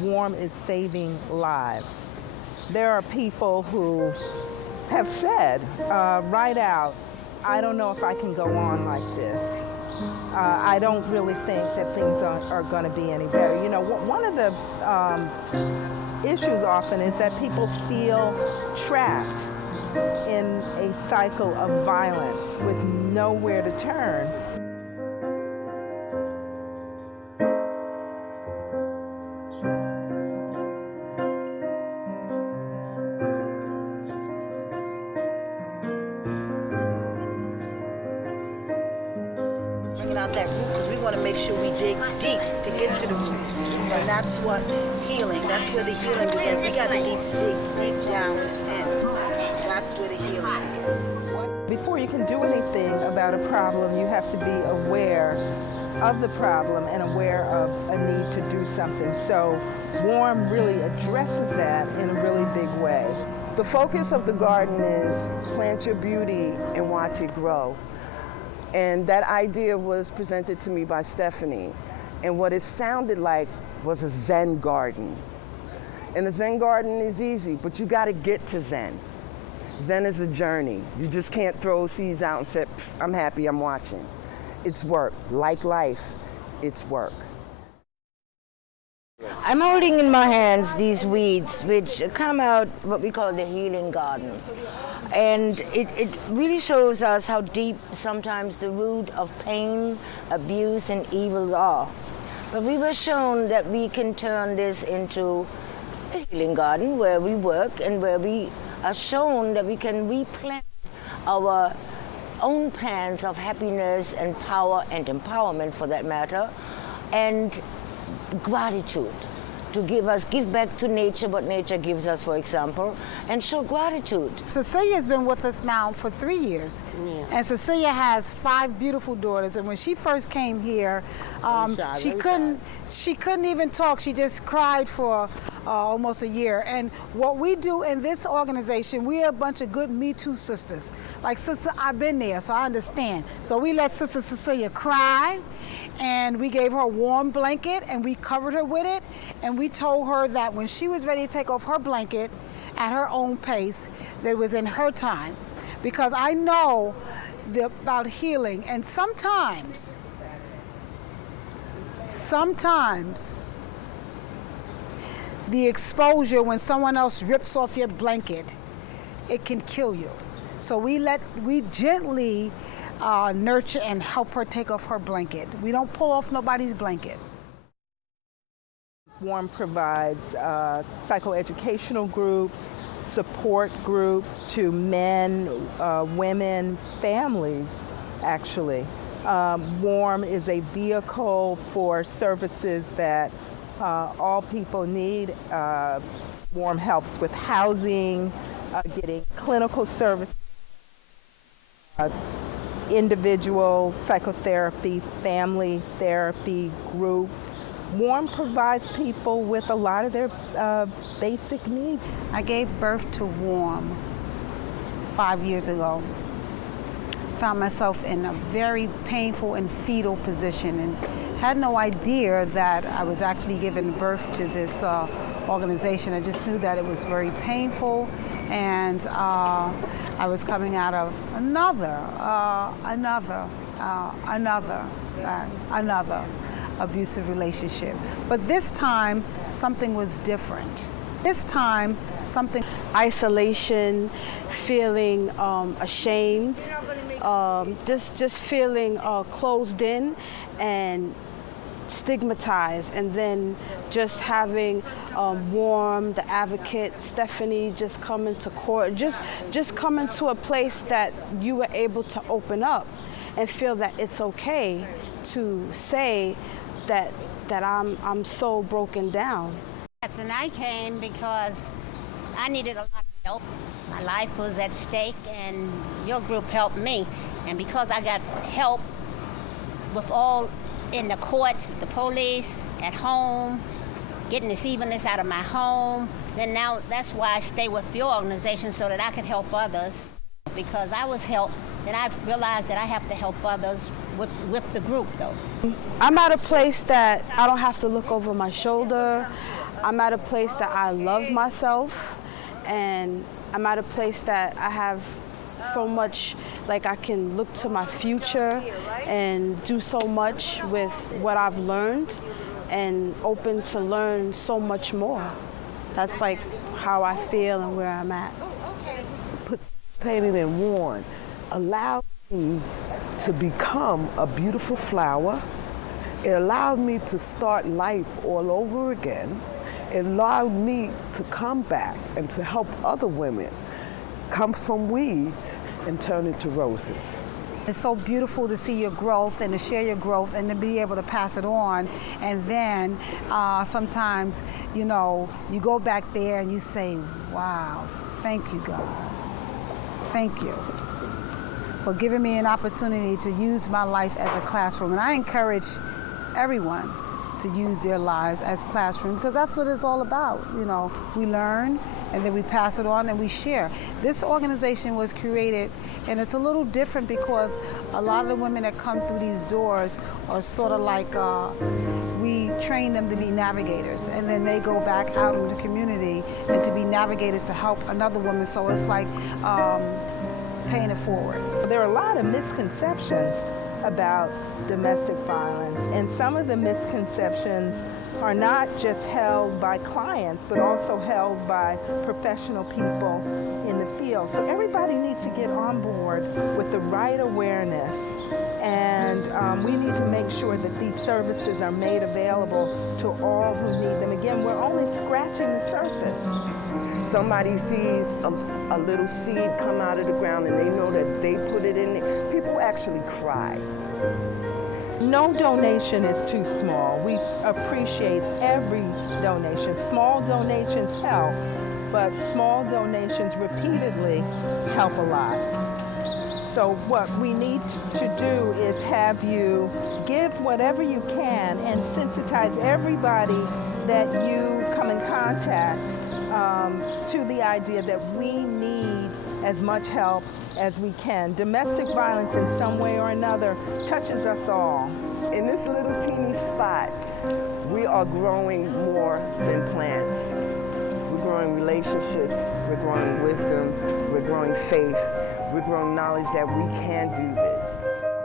Warm is saving lives. There are people who have said right out, I don't know if I can go on like this. I don't really think that things are going to be any better. You know, one of the issues often is that people feel trapped in a cycle of violence with nowhere to turn. Out that root because we want to make sure we dig deep to get to the root, and that's what healing. That's where the healing begins. We got to dig deep down, and that's where the healing begins. Before you can do anything about a problem, you have to be aware of the problem and aware of a need to do something. So Warm really addresses that in a really big way. The focus of the garden is plant your beauty and watch it grow. And that idea was presented to me by Stephanie. And what it sounded like was a Zen garden. And a Zen garden is easy, but you gotta get to Zen. Zen is a journey. You just can't throw seeds out and say, I'm happy, I'm watching. It's work. Like life, it's work. I'm holding in my hands these weeds which come out what we call the healing garden. And it really shows us how deep sometimes the root of pain, abuse, and evil are. But we were shown that we can turn this into a healing garden where we work and where we are shown that we can replant our own plans of happiness and power and empowerment, for that matter, and gratitude. To give back to nature what nature gives us, for example, and show gratitude. Cecilia's been with us now for 3 years, and Cecilia has 5 beautiful daughters. And when she first came here, she couldn't even talk. She just cried for almost a year. And what we do in this organization, we're a bunch of good Me Too sisters. Like, sister, I've been there, so I understand. So we let Sister Cecilia cry, and we gave her a warm blanket, and we covered her with it, and we told her that when she was ready to take off her blanket at her own pace, that it was in her time. Because I know about healing, and sometimes the exposure when someone else rips off your blanket, it can kill you. So we gently nurture and help her take off her blanket. We don't pull off nobody's blanket. Warm provides psychoeducational groups, support groups to men, women, families, actually. Warm is a vehicle for services that all people need. Warm helps with housing, getting clinical services, individual psychotherapy, family therapy, group. Warm provides people with a lot of their basic needs. I gave birth to Warm 5 years ago. Found myself in a very painful and fetal position and had no idea that I was actually giving birth to this organization. I just knew that it was very painful, and I was coming out of another abusive relationship. But this time, something was different. This time, something... Isolation, feeling ashamed, just feeling closed in and stigmatized, and then just having Warm, the advocate, Stephanie, just come into court, just come into a place that you were able to open up and feel that it's okay to say that I'm so broken down. Yes, and I came because I needed a lot of help. My life was at stake, and your group helped me. And because I got help with all in the courts, with the police, at home, getting this evenness out of my home, then now that's why I stay with your organization, so that I could help others. Because I was helped, then I realized that I have to help others with the group, though. I'm at a place that I don't have to look over my shoulder. I'm at a place that I love myself, and I'm at a place that I have so much, like I can look to my future and do so much with what I've learned, and open to learn so much more. That's like how I feel and where I'm at. Painted and worn allowed me to become a beautiful flower. It allowed me to start life all over again. It allowed me to come back and to help other women come from weeds and turn into roses. It's so beautiful to see your growth and to share your growth and to be able to pass it on. And then sometimes, you know, you go back there and you say, wow, thank you, God. Thank you for giving me an opportunity to use my life as a classroom. And I encourage everyone to use their lives as classrooms, because that's what it's all about. You know, we learn and then we pass it on and we share. This organization was created, and it's a little different because a lot of the women that come through these doors are sort of like, we train them to be navigators, and then they go back out into the community and to be navigators to help another woman. So it's like paying it forward. There are a lot of misconceptions about domestic violence, and some of the misconceptions are not just held by clients but also held by professional people in the field. So everybody needs to get on board with the right awareness, and we need to make sure that these services are made available to all who need them. Again, we're only scratching the surface. Somebody sees a little seed come out of the ground and they know that they put it in there. People actually cry. No donation is too small. We appreciate every donation. Small donations help, but small donations repeatedly help a lot. So what we need to do is have you give whatever you can and sensitize everybody that you come in contact to the idea that we need as much help as we can. Domestic violence in some way or another touches us all. In this little teeny spot, we are growing more than plants. We're growing relationships, we're growing wisdom, we're growing faith, we're growing knowledge that we can do this.